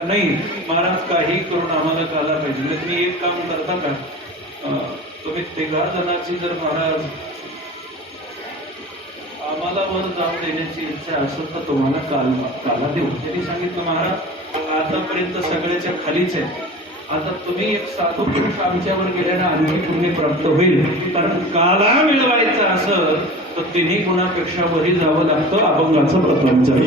नाही महाराज काही करून आम्हाला काला पाहिजे. म्हणजे तुम्ही एक काम करता का? तुम्ही तिघा जणांची जर महाराज आम्हाला वर जाऊन देण्याची इच्छा असेल तर तुम्हाला काल काला देऊ. त्यांनी सांगितलं महाराज आतापर्यंत सगळ्याच्या खालीच आहे. आता तुम्ही एक साधू पुरुष आमच्यावर गेल्यानं आणखी पुण्य प्राप्त होईल. कारण काला मिळवायचा असं तर तिन्ही गुणापेक्षा वरी जावं लागतं अभंगाचं प्रथमचं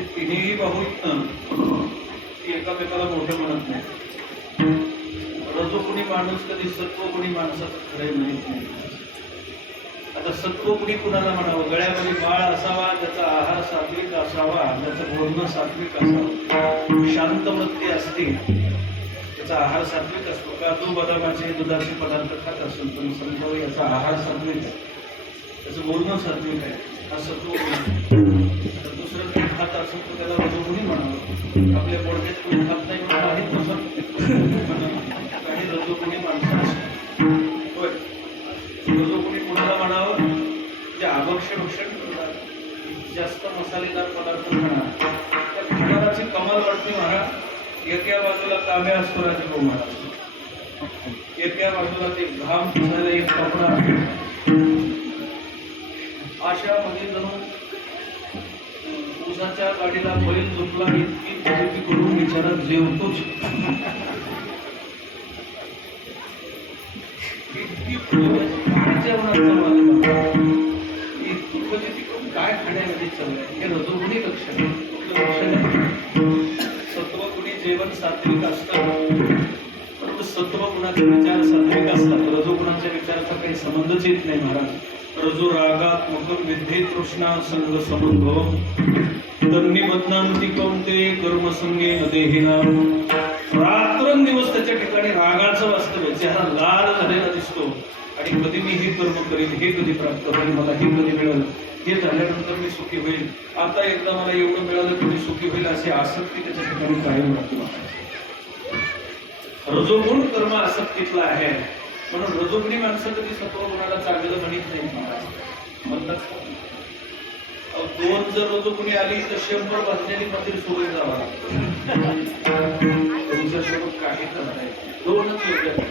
हे तिन्ही भाऊ इथनं ती एकामेकाला मोठं म्हणत नाही. रजो कोणी माणूस कधी सत्व कोणी माणसाचं खरं माहीत नाही. आता सत्वगुणी कुणाला म्हणावं? गळ्यामध्ये बाळ असावा त्याचा आहार सात्विक असावा त्याचं बोलणं सात्विक असावं. शांत वृत्ती असते. त्याचा आहार सात्विक असतो. काजू बदामाचे दुधाचे पदार्थ खात असेल तर समजावं याचा आहार सात्विक आहे. त्याचं बोलणं सात्विक आहे. हा सत्वगुणी खात असून तर त्याला रजोगुणी म्हणावं आपल्या बोडक्यात कोणी खात नाही म्हणून काही रजोगुणी माणसं होय. रजोगुणी म्हणावं? जे आभक्षण करतात जास्त मसालेदार पदार्थ खाणार. तर खाणाराची कमाल वाटते महाराज एका बाजूला काव्या असतो राजभाऊ महाराज एका बाजूला ते घाम पुसायला एक कपडा. अशा मध्ये म्हणजे जणू अं, गाडीला बैल झोपला इतकी खरेदी करून विचारात जेवतोच इतकी काय इतकी करून काय खाण्यामध्ये चाललंय हे रजोगुणी लक्षण लक्षण सत्वगुणी जेवण सात्विक असतं. परंतु सत्व विचार सात्विक असतात. रजोगुणाच्या विचाराचा काही संबंधच येत नाही महाराज. रजो रागात्मक विद्ये तृष्णा संग समुद्भव. तन्नी बदनामती कौंते कर्मसंगे नदेहिना रात्रंदिवस त्याच्या ठिकाणी रागाचं वास्तव्य चेहरा लाल झालेला दिसतो. आणि कधी मी हे कर्म करीन हे कधी प्राप्त होईल मला हे कधी मिळेल हे झाल्यानंतर मी सुखी होईल. आता एकदा मला एवढं मिळालं की मी सुखी होईल अशी आसक्ती त्याच्या ठिकाणी कायम राहते. रजोगुण कर्म आसक्तीतला आहे. म्हणून रजोगुणी माणसं कधी सत्वगुणाला चांगलं म्हणत नाही महाराज. म्हणतात. दोन जर रजोगुणी आली तर शंभर वाजण्याने मध्ये सोडून जावा तुमच्यासोबत काही करत नाही. दोनच योग्य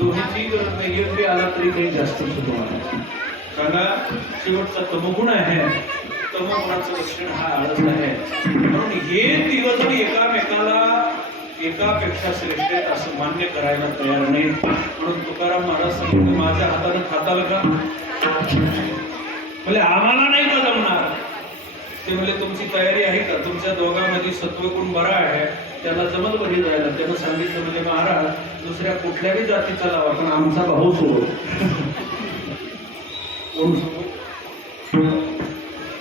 दोन्हीची गरज नाही. आला तरी काही जास्त सुद्धा सांगा शेवटचा तमगुण आहे. तमगुणाचं लक्षण हा आळस आहे. म्हणून हे दिवस एकामेकाला एकापेक्षा श्रेष्ठ आहेत असं मान्य करायला तयार नाही म्हणून तुकाराम महाराज सांगितलं माझ्या हाताने खाताल का? म्हणजे आम्हाला नाही का जमणार? ते म्हणजे तुमची तयारी आहे का? तुमच्या दोघांमध्ये सत्वगुण बरा आहे? त्याला जमत बरी जायला. त्यानं सांगितलं म्हणजे महाराज दुसऱ्या कुठल्याही जातीचा लावा पण आमचा भाऊ सोडो. कोण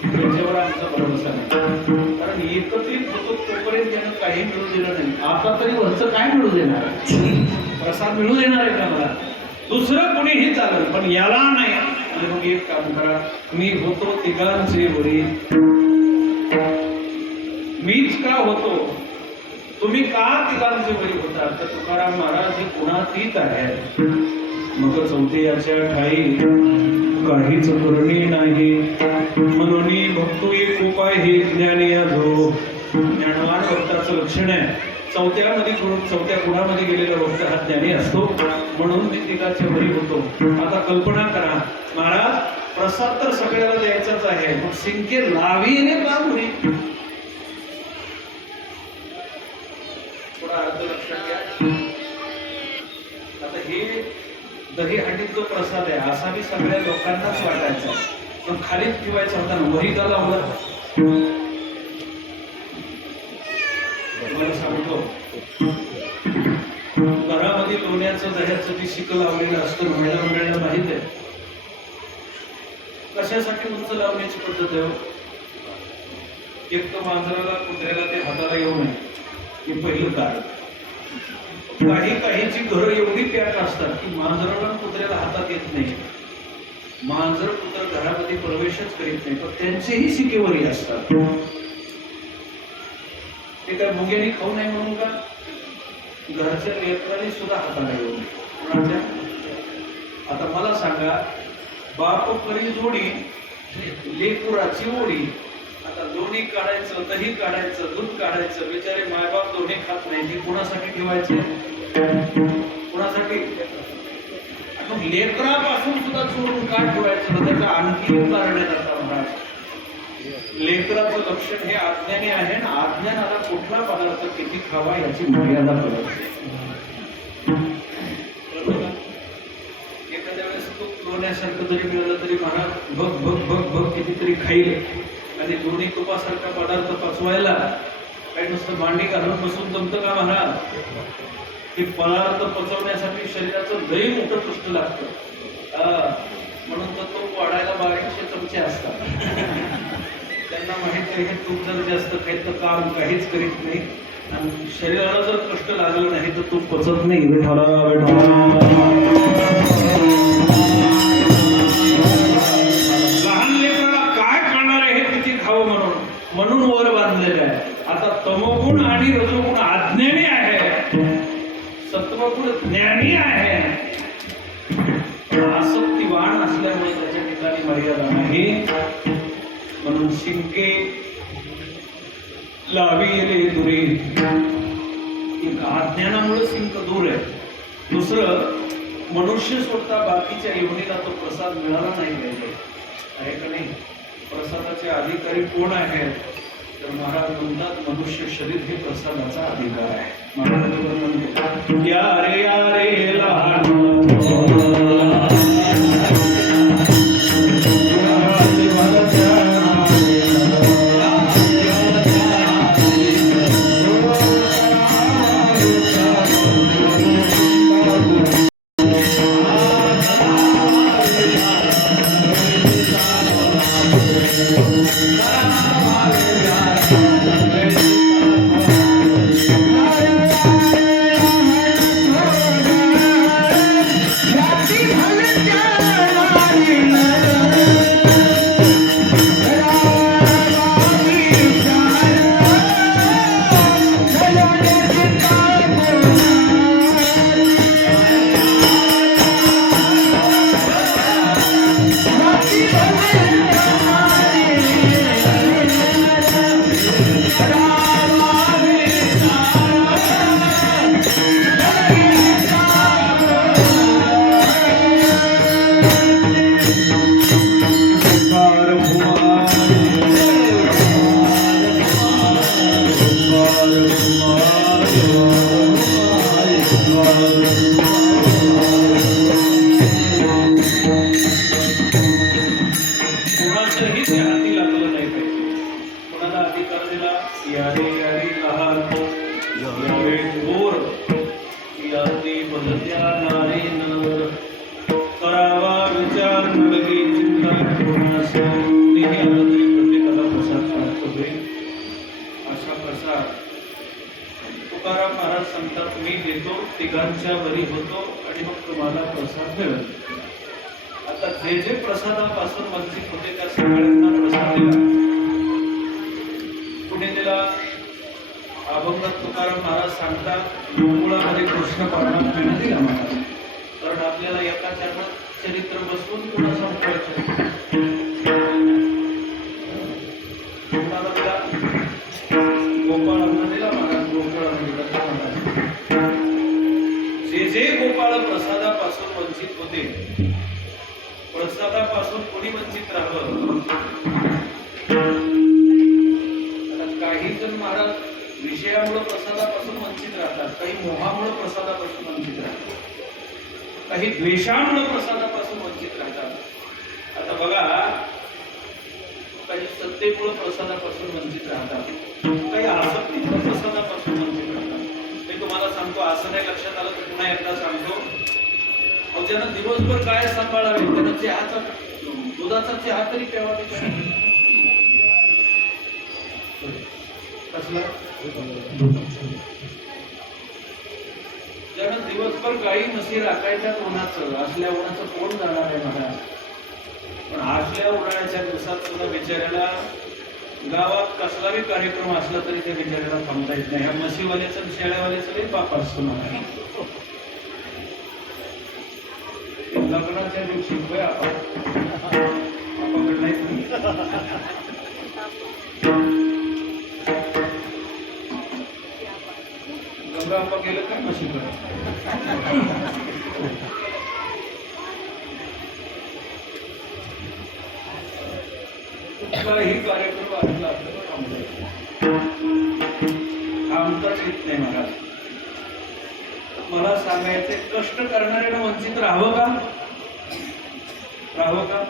त्याच्यावर आमचा भरोसा नाही. कारण एकत्रित होतो तोपर्यंत त्यानं काही मिळू दिलं नाही. आता तरी वरचं काय मिळू देणार? प्रसाद मिळू देणार आहे का मला? दुसरं कोणीही चालेल पण याला नाही. आणि मग एक काम करा. मी होतो तिघांचे वरी मीच का होतो? तुम्ही का तिघांचे वरी होता? तर तुकाराम महाराज हे तीच आहे मग चौथ्याच्या ठाई काहीच करणी नाही. म्हणून भक्तो एक उपाय हे ज्ञानी या जो ज्ञानवान भक्ताचं लक्षण आहे. चौथ्यामध्ये चौथ्या गुणामध्ये गेलेला भक्त हा ज्ञानी असतो. म्हणून मी तिघाच्या वरी होतो. आता कल्पना करा. महाराज प्रसाद तर सगळ्याला द्यायचाच आहे. मग सिंके लावीने का मुली थोडा अर्थ लक्षात घ्या. आता हे दही हंडीत जो प्रसाद आहे असा बी सगळ्या लोकांनाच वाटायचा. पण खालीच ठेवायचा होता ना. वही त्याला लावला तुम्हाला असतो घरामध्ये लोण्याचं दह्याचं जे शिकं लावलेलं असतं महिला मंडळाला माहीत आहे कशासाठी उंच लावण्याची पद्धत आहे हो? एक तर मांजराला कुत्र्याला ते हाताला येऊ नये. हे पहिलं कारण. काही काहीची घरं एवढी प्याट असतात की मांजराला कुत्र्याला हातात येत नाही. मांजर कुत्र घरामध्ये प्रवेशच करीत नाही पण त्यांचेही शिकेवरी असतात. ते काय मुंग्याने खाऊ नये म्हणून का? घरच्या लेकराने सुद्धा हाताला येऊ नये आता मला सांगा बाप परी जोडी लेकुराची ओढी आता दोन्ही काढायचं दही काढायचं दूध काढायचं बिचारे मायबाप दोन्ही खात नाही ते कुणासाठी ठेवायचे? कुणासाठी? लेकरापासून सुद्धा चोरून का ठेवायचं? त्याचं आणखी कारण आहे आता महाराज? लेकराचं लक्षण हे आज्ञाने आहे ना आज्ञानाला कुठला पदार्थ किती खावा याची मर्यादा एखाद्या वेळेस तूप लोण्यासारखं जरी मिळालं तरी महाराज भग भग भग भग कितीतरी खाईल. आणि दोन्ही तुपासारखा पदार्थ पचवायला काही नुसतं मांडी घालून बसून जमतं का महाराज हे पदार्थ पचवण्यासाठी शरीराचं लई मोठं पृष्ठ लागतं. म्हणून तर तो वाढायला बारीकशे चमचे असतात. त्यांना माहीत आहे हे तूप जर जास्त खाईल तर काम काहीच करीत नाही. आणि शरीराला जर कष्ट लागलं नाही तर तूप पचत नाही. विठाला. एक अज्ञानामुळे सिंक दूर आहे. दुसरं मनुष्य स्वतः बाकीच्या योनीला तो प्रसाद मिळाला नाही पाहिजे. आहे का नाही? प्रसादाचे अधिकारी कोण आहेत? तर महाराज म्हणतात मनुष्य शरीर हे प्रसादाचा अधिकार आहे. महाराज वर्णन या रे या रे लहान याती बदल्या नारी नर करावा विचार नडगे चिंता कोणास कुणीही आलं तरी प्रत्येकाला प्रसाद प्राप्त होईल प्रसाद तुकाराम महाराज सांगतात मी देतो तिघांच्या वरी होतो आणि मग तुम्हाला प्रसाद मिळतो आता जे जे प्रसादापासून वंचित होते त्या सगळ्यांना प्रसाद दिला अभंगात तुकाराम महाराज सांगतात गोकुळामध्ये कृष्ण परमात्म्याने दिला महाराज. कारण आपल्याला एका चरणात चरित्र बसवून पुन्हा संपवायचं दिला महाराज गोपाळ जे जे गोपाळ प्रसादापासून वंचित होते प्रसादापासून कोणी वंचित राहावं? विषयामुळे प्रसादापासून वंचित राहतात. काही मोहामुळे प्रसादापासून वंचित राहतात. काही द्वेषामुळे प्रसादापासून वंचित राहतात. आता बघा काही सत्तेमुळे प्रसादापासून वंचित राहतात. काही आसक्तीमुळे प्रसादापासून वंचित राहतात. मी तुम्हाला सांगतो असं नाही लक्षात आलं तर पुन्हा एकदा सांगतो. अहो, ज्यानं दिवसभर काय सांभाळावे त्यानं चहाचा दुधाचा चहा तरी प्यावा त्यानं ज्यानं दिवसभर गाई म्हशी राखायच्या उन्हाचं असल्या उन्हाचं कोण जाणार आहे मला पण असल्या उन्हाळ्याच्या दिवसात सुद्धा बिचाऱ्याला गावात कसलाही कार्यक्रम असला तरी त्या बिचाऱ्याला थांबता येत नाही. ह्या म्हशीवाल्याचं शेळ्यावाल्याचं लई बाप असतो मला लग्नाच्या दिवशी होय आपण. आपण नाही तुम्ही. आपण गेलं काय मशीन कुठलाही कार्यक्रम असला येत म्हणजे? नाही. थांबताच येत नाही महाराज मला सांगायचे कष्ट करणाऱ्याला वंचित राहावं का राहावं का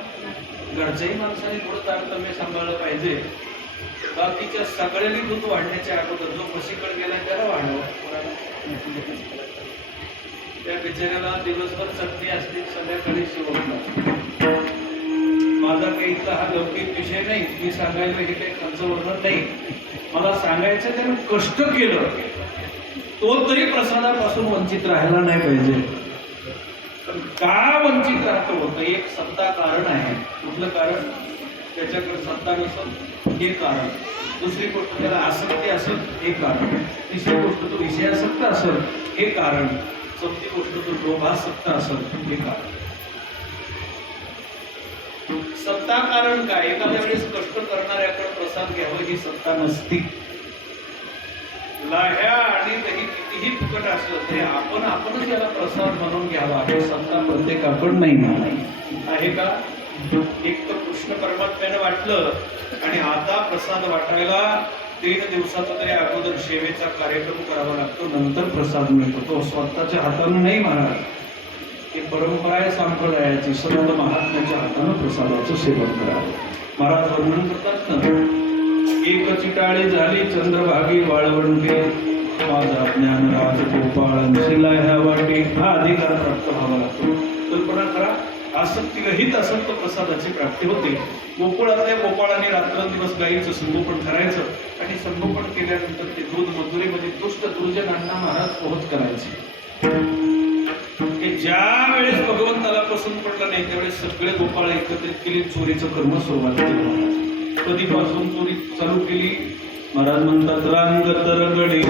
घरच्याही माणसाने थोडं तारतम्य सांभाळलं पाहिजे बाकीच्या सगळ्यांनी दूध वाढण्याच्या अगोदर जो म्हशीकडे गेला त्याला वाढावं. त्या बिचाऱ्याला दिवसभर चटणी असते संध्याकाळी शिवण माझा काही इथला हा लौकिक विषय नाही. मी सांगायला हे काही खर्च वर्णन नाही. मला सांगायचं त्यानं कष्ट केलं. तो तरी प्रसादापासून वंचित राहायला नाही पाहिजे. का वंचित राहतो? तर एक सत्ता कारण आहे. कुठलं कारण? त्याच्याकडे सत्ता नसेल हे कारण. दुसरी गोष्ट त्याला आसक्ती असेल हे कारण. तिसरी गोष्ट तो विषयासक्त असेल हे कारण. चौथी गोष्ट तो लोभासक्त असेल हे कारण. सत्ता कारण काय? एखाद्या वेळेस कष्ट करणाऱ्याकडे प्रसाद घ्यावं ही सत्ता नसती. लाह्या आणि दही कितीही फुकट असलं तरी आपण आपणच याला प्रसाद म्हणून घ्यावा. हे सत्ता प्रत्येकाकडं नाही आहे का? एक तर कृष्ण परमात्म्याने वाटलं आणि आता प्रसाद वाटायला तीन दिवसाचा तरी अगोदर सेवेचा कार्यक्रम करावा लागतो नंतर प्रसाद मिळतो. तो स्वतःच्या हाताने नाही महाराज ही परंपरा आहे संप्रदायाची संत महात्म्याच्या हातानं प्रसादाचं सेवन करावं. महाराज वर्णन करतात ना एक चिटाळी झाली चंद्रभागी वाळवंटे माझा ज्ञानराज गोपाळ शिला ह्या वाटे हा अधिकार प्राप्त व्हावा लागतो. कल्पना करा आसक्तीरहित असंत प्रसादाची प्राप्ती होते. गोकुळातल्या गोपाळाने रात्रंदिवस गायीचं संगोपन करायचं आणि संगोपन केल्यानंतर ते दूध मजुरीमध्ये दुष्ट दुर्जनांना महाराज पोहोच करायचे. ज्या वेळेस भगवंताला पसंत पडलं नाही त्यावेळेस सगळे गोपाळ एकत्रित केली चोरीचं कर्म सुरुवात केलं कधीपासून चोरी चालू केली? महाराज म्हणतात रांग तरगडे.